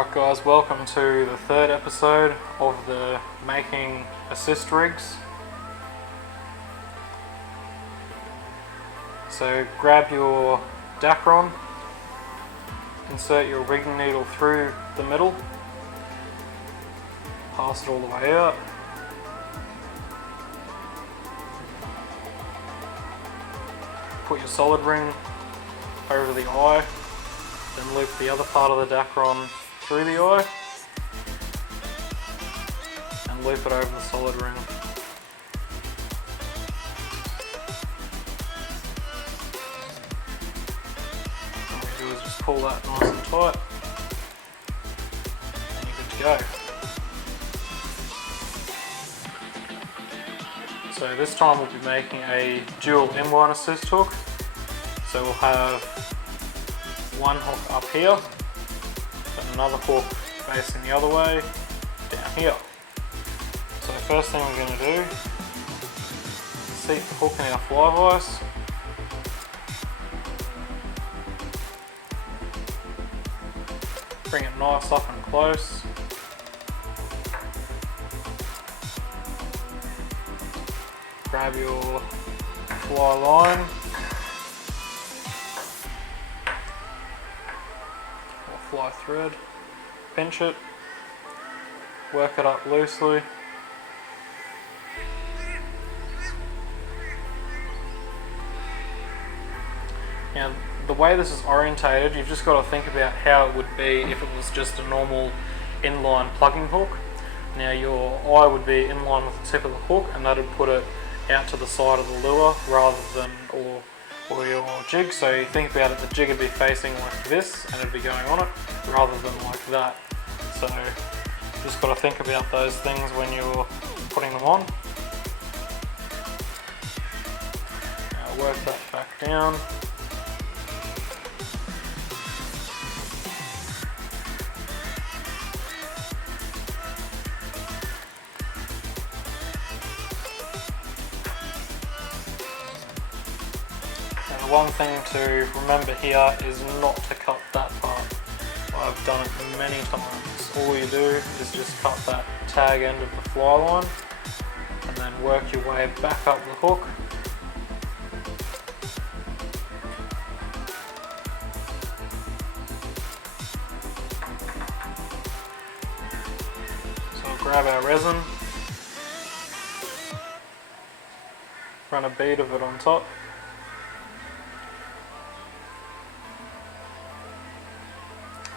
Alright guys, welcome to the third episode of the Making Assist rigs. So grab your Dacron, insert your rigging needle through the middle, pass it all the way out. Put your solid ring over the eye, then loop the other part of the Dacron through the eye and loop it over the solid ring. All you do is just pull that nice and tight and you're good to go. So this time we'll be making a dual inline assist hook. So we'll have one hook up here, and another hook facing the other way down here. So the first thing we're going to do, seat the hook in our fly vise. Bring it nice up and close. Grab your fly line. Fly thread, pinch it, work it up loosely. Now the way this is orientated, you've just got to think about how it would be if it was just a normal inline plugging hook. Now your eye would be in line with the tip of the hook, and that would put it out to the side of the lure rather than or your jig. So you think about it, the jig would be facing like this and it'd be going on it rather than like that. So just got to think about those things when you're putting them on. Now work that back down. One thing to remember here is not to cut that part. I've done it many times. All you do is just cut that tag end of the fly line and then work your way back up the hook. So we'll grab our resin, run a bead of it on top.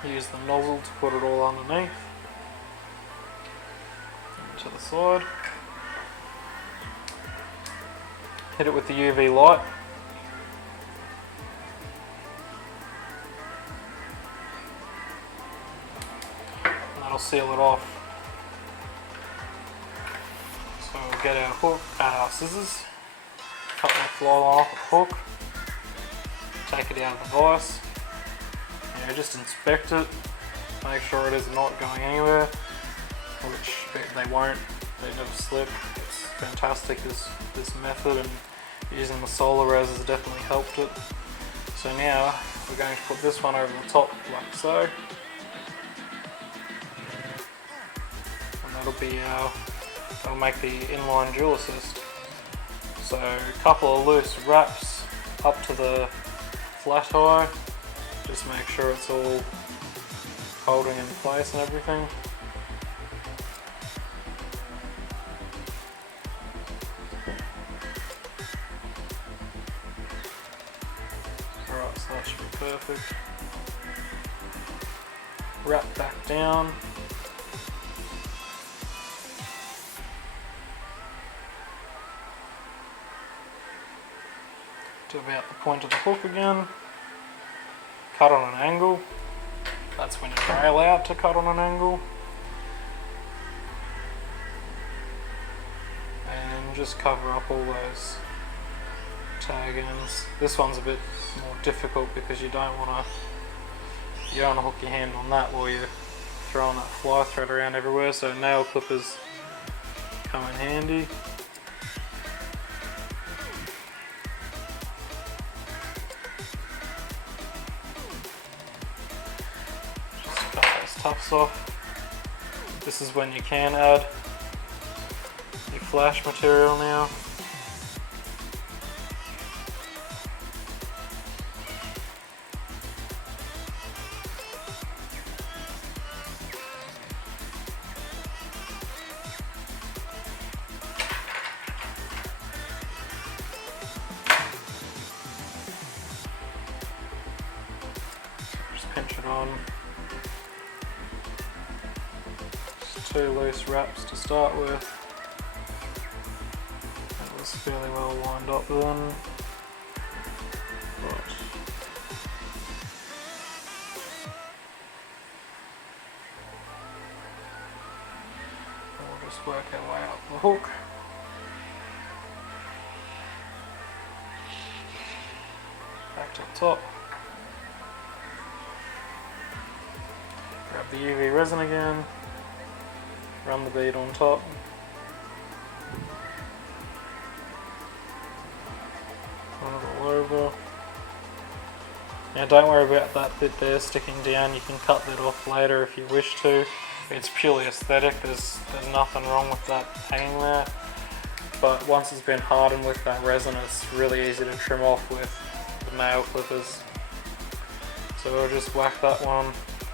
Use the nozzle to put it all underneath, and to the side. Hit it with the UV light. And that'll seal it off. So we'll get our hook, our scissors, cut the fly line off the hook, take it out of the vise. Just inspect it, make sure it is not going anywhere, which they won't, they never slip. It's fantastic, this method, and using the solar res has definitely helped it. So now we're going to put this one over the top like so, and that'll make the inline dual assist. So a couple of loose wraps up to the flat eye. Just make sure it's all holding in place and everything. Alright, so that should be perfect. Wrap back down. To about the point of the hook again. Cut on an angle. That's when you rail out to cut on an angle. And just cover up all those tag ends. This one's a bit more difficult because you don't want to hook your hand on that while you're throwing that fly thread around everywhere, so nail clippers come in handy. tufts off. This is when you can add your flash material now. Pinch it on. Just 2 loose wraps to start with. That was fairly well lined up then. But we'll just work our way up the hook. Back to the top. Grab the UV resin again, run the bead on top. Run it all over. Now don't worry about that bit there sticking down, you can cut that off later if you wish to. It's purely aesthetic, there's nothing wrong with that hanging there. But once it's been hardened with that resin, it's really easy to trim off with the nail clippers. So we'll just whack that one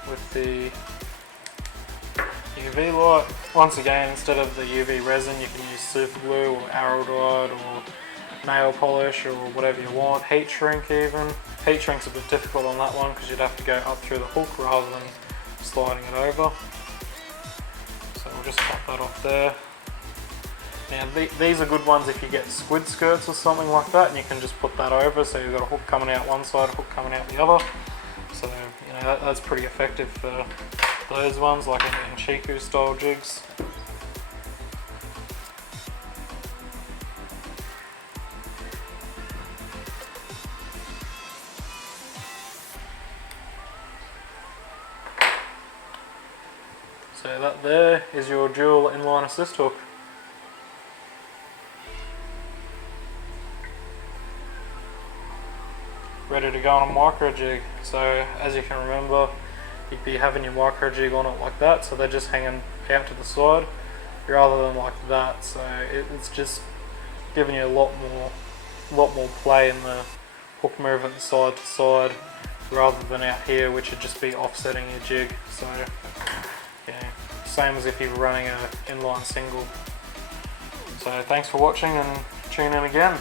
with the UV light. Once again, instead of the UV resin, you can use super glue or arrow dyed or nail polish or whatever you want. Heat shrink even. Heat shrink's a bit difficult on that one because you'd have to go up through the hook rather than sliding it over. So we'll just cut that off there. Now these are good ones if you get squid skirts or something like that, and you can just put that over, so you've got a hook coming out one side, a hook coming out the other. So you know that's pretty effective for those ones, like in Chiku style jigs. So that there is your dual inline assist hook. Ready to go on a micro jig. So as you can remember, you'd be having your micro jig on it like that, so they're just hanging out to the side rather than like that. So it's just giving you a lot more play in the hook movement side to side rather than out here, which would just be offsetting your jig. So yeah, same as if you were running an inline single. So thanks for watching and tune in again.